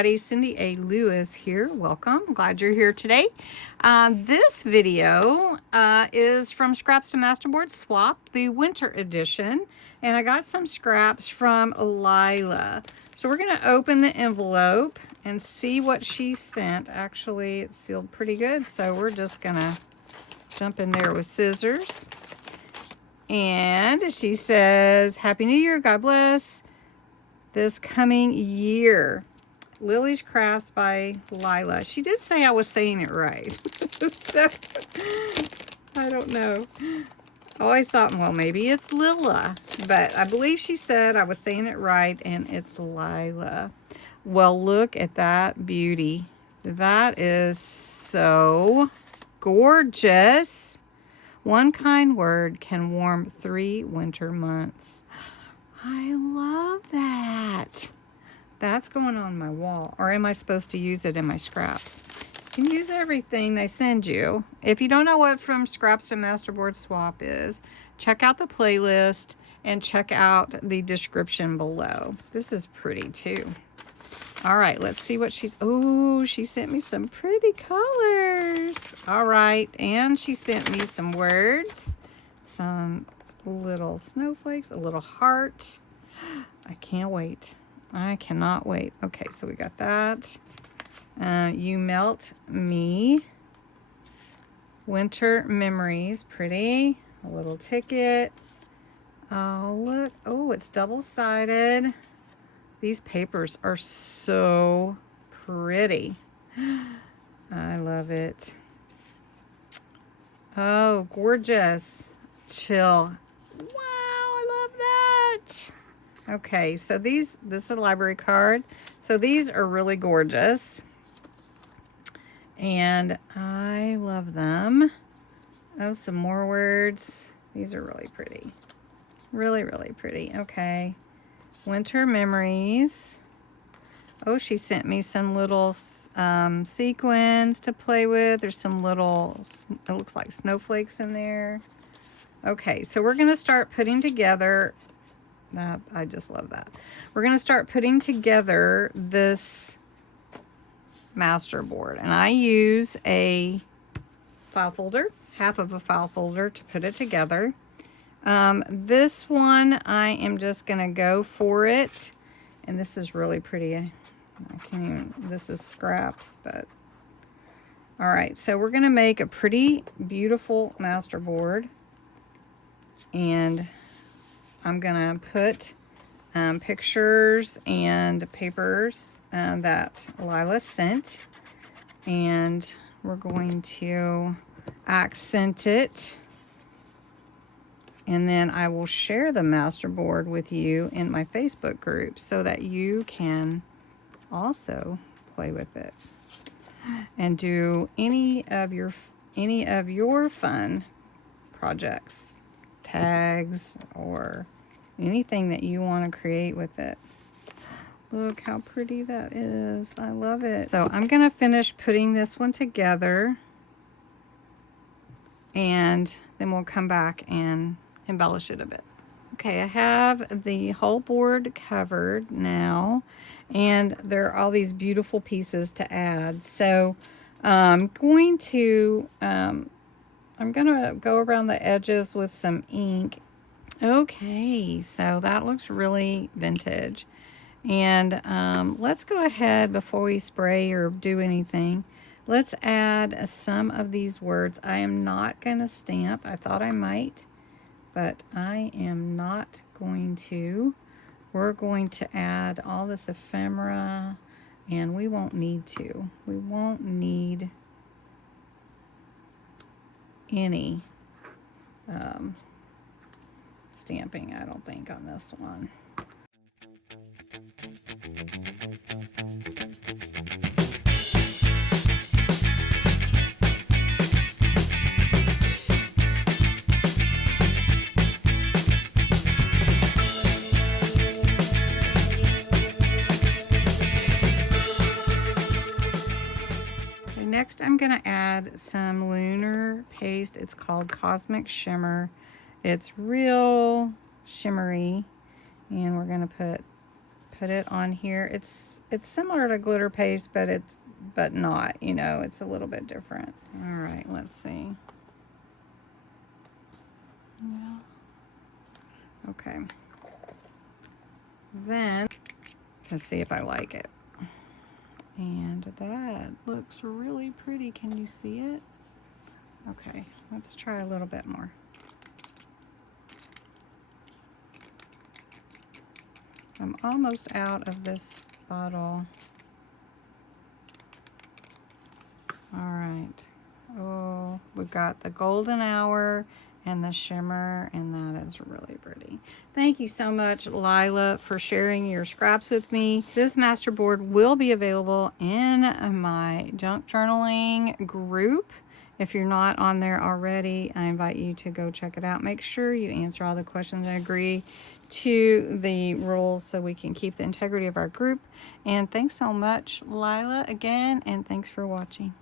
everybody, Cindy A. Lewis here. Welcome. Glad you're here today. This video is from Scraps to Masterboard Swap, the winter edition. And I got some scraps from Lila. So we're going to open the envelope and see what she sent. Actually, it's sealed pretty good, so we're just going to jump in there with scissors. And she says, Happy New Year, God bless this coming year. Lily's Crafts by Lila. She did say I was saying it right. So, I don't know. I always thought, well, maybe it's Lila. But I believe she said I was saying it right, and it's Lila. Well, look at that beauty. That is so gorgeous. One kind word can warm 3 winter months. I love that. That's going on my wall. Or am I supposed to use it in my scraps? You can use everything they send you. If you don't know what From Scraps to Masterboard Swap is, check out the playlist and check out the description below. This is pretty too. All right, let's see what she's... Oh, she sent me some pretty colors. All right, and she sent me some words. Some little snowflakes, a little heart. I can't wait. I cannot wait. Okay, so we got that. You melt me. Winter memories. Pretty. A little ticket. Oh, look. Oh, it's double-sided. These papers are so pretty. I love it. Oh, gorgeous. Chill. Wow, I love that. Okay, so this is a library card. So these are really gorgeous. And I love them. Oh, some more words. These are really pretty. Really, really pretty. Okay. Winter memories. Oh, she sent me some little sequins to play with. There's some little, it looks like snowflakes in there. Okay, so we're going to start putting together, I just love that. We're going to start putting together this Masterboard. And I use a file folder, half of a file folder to put it together. This one, I am just going to go for it. And this is really pretty. I can't even, this is scraps, but. All right, so we're going to make a pretty beautiful Masterboard. And I'm gonna put pictures and papers that Lila sent, and we're going to accent it, and then I will share the Masterboard with you in my Facebook group so that you can also play with it and do any of your fun projects, tags, or anything that you want to create with it. Look how pretty that is. I love it. So I'm going to finish putting this one together, and then we'll come back and embellish it a bit. Okay, I have the whole board covered now, and there are all these beautiful pieces to add. So I'm going to go around the edges with some ink. Okay, so that looks really vintage. And let's go ahead before we spray or do anything. Let's add some of these words. I am not going to stamp. I thought I might, but I am not going to. We're going to add all this ephemera, and we won't need to. We won't need any stamping, I don't think, on this one. Next, I'm going to add some lunar paste. It's called Cosmic Shimmer. It's real shimmery, and we're going to put it on here. It's similar to glitter paste, but not, you know, it's a little bit different. All right, let's see. Well, okay. Then to see if I like it. And that looks really pretty. Can you see it? Okay, let's try a little bit more. I'm almost out of this bottle. All right. Oh, we've got the golden hour and the shimmer, and that is really pretty. Thank you so much, Lila, for sharing your scraps with me. This masterboard will be available in my junk journaling group. If you're not on there already, I invite you to go check it out. Make sure you answer all the questions and agree to the rules so we can keep the integrity of our group. And thanks so much, Lila, again, and thanks for watching.